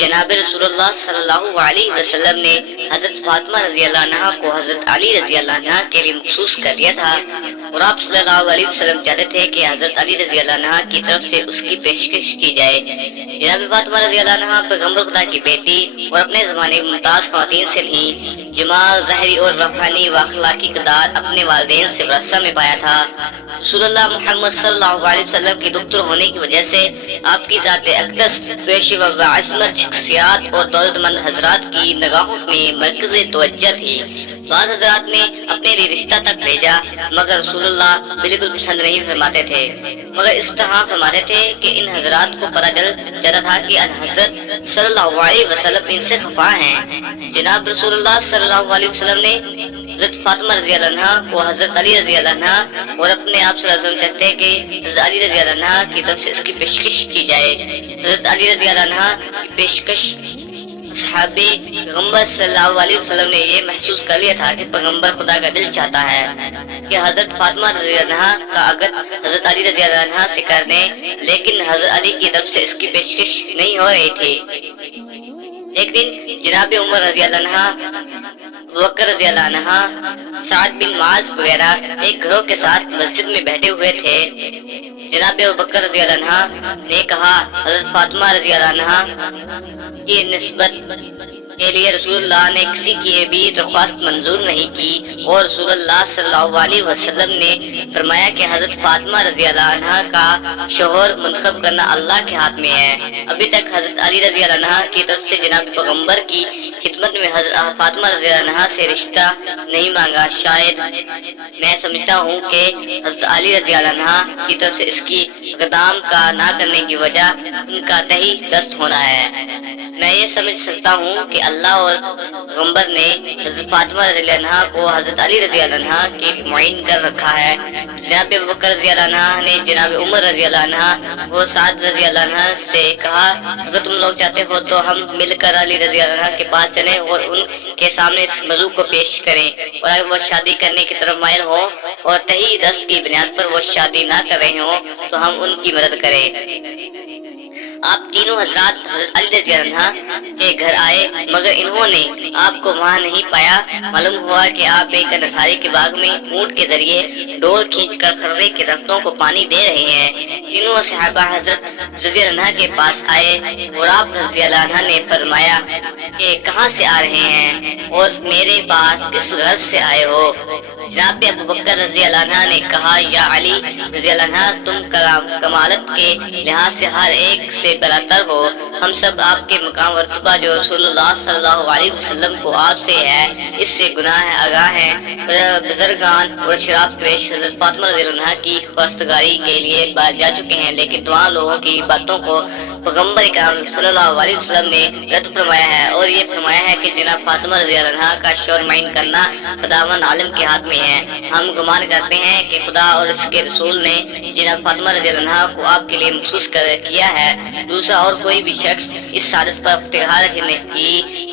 جناب رسول اللہ صلی اللہ علیہ وسلم نے حضرت فاطمہ رضی اللہ عنہا کو حضرت علی رضی اللہ عنہ کے لیے مخصوص کر دیا تھا، اور آپ صلی اللہ علیہ وسلم چاہتے تھے کہ حضرت علی رضی اللہ عنہ کی طرف سے اس کی پیشکش کی جائے۔ جناب فاطمہ رضی اللہ عنہا پیغمبر خدا کی بیٹی اور اپنے زمانے کی ممتاز خواتین سے تھیں۔ جمال ظاہری اور روحانی و اخلاقی اقدار اپنے والدین سے ورثہ میں پایا تھا۔ رسول اللہ محمد صلی اللہ علیہ وسلم کی دختر ہونے کی وجہ سے آپ کی ذات اقدس پیشے و عصمت شخصیات اور دولت مند حضرات کی نگاہوں میں مرکز توجہ تھی۔ بعض حضرات نے اپنے لیے رشتہ تک بھیجا مگر رسول اللہ بالکل پسند نہیں فرماتے تھے، مگر اس طرح فرماتے تھے کہ ان حضرات کو پتہ چل جاتا تھا کہ حضرت صلی اللہ علیہ وسلم ان سے خفا ہیں۔ جناب رسول اللہ صلی اللہ علیہ وسلم نے حضرت فاطمہ رضی اللہ عنہا کو حضرت علی رضی اللہ عنہا اور اپنے آپ صلی اللہ علیہ وسلم چاہتے ہیں کہ حضرت علی رضی اللہ عنہا کی طرف سے اس کی پیشکش کی جائے۔ حضرت علی رضی اللہ عنہا کی پیشکش صحابی پیغمبر صلی اللہ علیہ وسلم نے یہ محسوس کر لیا تھا کہ پیغمبر خدا کا دل چاہتا ہے کہ حضرت فاطمہ رضی اللہ عنہا کا عقد حضرت علی رضی اللہ عنہا سے کر دیں، لیکن حضرت علی کی طرف سے اس کی پیشکش نہیں ہو رہی تھی۔ ایک دن جناب عمر رضی اللہ عنہ، بکر رضی اللہ عنہ، سعد بن معاذ وغیرہ ایک گروہ کے ساتھ مسجد میں بیٹھے ہوئے تھے۔ جناب بکر رضی اللہ عنہ نے کہا، حضرت فاطمہ رضی اللہ عنہ کی نسبت کے لیے رسول اللہ نے کسی کی بھی درخواست منظور نہیں کی، اور رسول اللہ صلی اللہ علیہ وسلم نے فرمایا کہ حضرت فاطمہ رضی اللہ عنہ کا شوہر منتخب کرنا اللہ کے ہاتھ میں ہے۔ ابھی تک حضرت علی رضی اللہ عنہ کی طرف سے جناب پیغمبر کی خدمت میں حضرت فاطمہ رضی اللہ عنہ سے رشتہ نہیں مانگا۔ شاید میں سمجھتا ہوں کہ حضرت علی رضی اللہ عنہ کی طرف سے اس کی اقدام کا نہ کرنے کی وجہ ان کا تہی دست ہونا ہے۔ میں یہ سمجھ سکتا ہوں کہ اللہ اور پیغمبر نے حضرت فاطمہ رضی اللہ عنہ کو حضرت علی رضی اللہ عنہ کے معین کر رکھا ہے۔ جناب ابوبکر رضی اللہ عنہ نے جناب عمر رضی اللہ عنہ اور سعد رضی اللہ عنہ سے کہا، اگر تم لوگ چاہتے ہو تو ہم مل کر علی رضی اللہ عنہ کے پاس چلیں اور ان کے سامنے اس موضوع کو پیش کریں، اور اگر وہ شادی کرنے کی طرف مائل ہو اور تہی دست کی بنیاد پر وہ شادی نہ کر رہے ہوں تو ہم ان کی مدد کریں۔ آپ تینوں حضرات حضرت علی رضی اللہ عنہ کے گھر آئے، مگر انہوں نے آپ کو وہاں نہیں پایا۔ معلوم ہوا کہ آپ ایک انصاری کے باغ میں اونٹ کے ذریعے ڈول کھینچ کر کھرے کے درختوں کو پانی دے رہے ہیں۔ تینوں صحابہ حضرت رضی اللہ عنہ کے پاس آئے اور آپ رضی اللہ عنہ نے فرمایا کہ کہاں سے آ رہے ہیں اور میرے پاس کس غرض سے آئے ہو؟ جناب ابوبکر رضی اللہ عنہ نے کہا، یا علی رضی اللہ عنہ، تم کمالت کے لحاظ سے ہر ایک سے برتر ہو۔ ہم سب آپ کے مقام اور رتبہ جو رسول اللہ صلی اللہ علیہ وسلم کو آپ سے ہے، اس سے گناہ آگاہ ہیں۔ بزرگان اور شراف قریش حضرت فاطمہ رضی اللہ عنہ کی خواستگاری کے لیے بات جا چکے ہیں، لیکن تمام لوگوں کی باتوں کو پیغمبر کرام صلی اللہ علیہ وسلم نے رد فرمایا ہے، اور یہ فرمایا ہے کہ جناب فاطمہ رضی اللہ عنہ کا شوہر معین کرنا خداوند عالم کے ہاتھ میں ہے۔ ہم گمان کرتے ہیں کہ خدا اور اس کے رسول نے جناب فاطمہ رضی اللہ عنہ کو آپ کے لیے مخصوص کیا ہے۔ دوسرا اور کوئی بھی شخص اس سعادت پر افتخار کرنے کی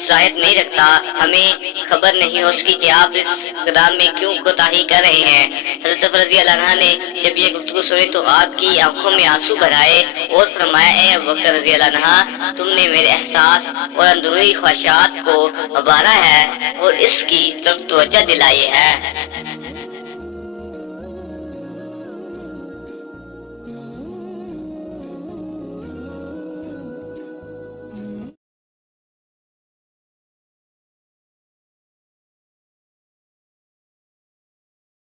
صلاحیت نہیں رکھتا۔ ہمیں خبر نہیں ہو سکی کہ آپ اس اقدام میں کیوں کوتاہی کر رہے ہیں۔ حضرت رضی اللہ عنہ نے جب یہ گفتگو سنی تو آپ کی آنکھوں میں آنسو بھرائے اور فرمایا، اے ابوبکر رضی اللہ عنہ، تم نے میرے احساس اور اندرونی خواہشات کو ابھارا ہے اور اس کی طرف توجہ دلائی ہے۔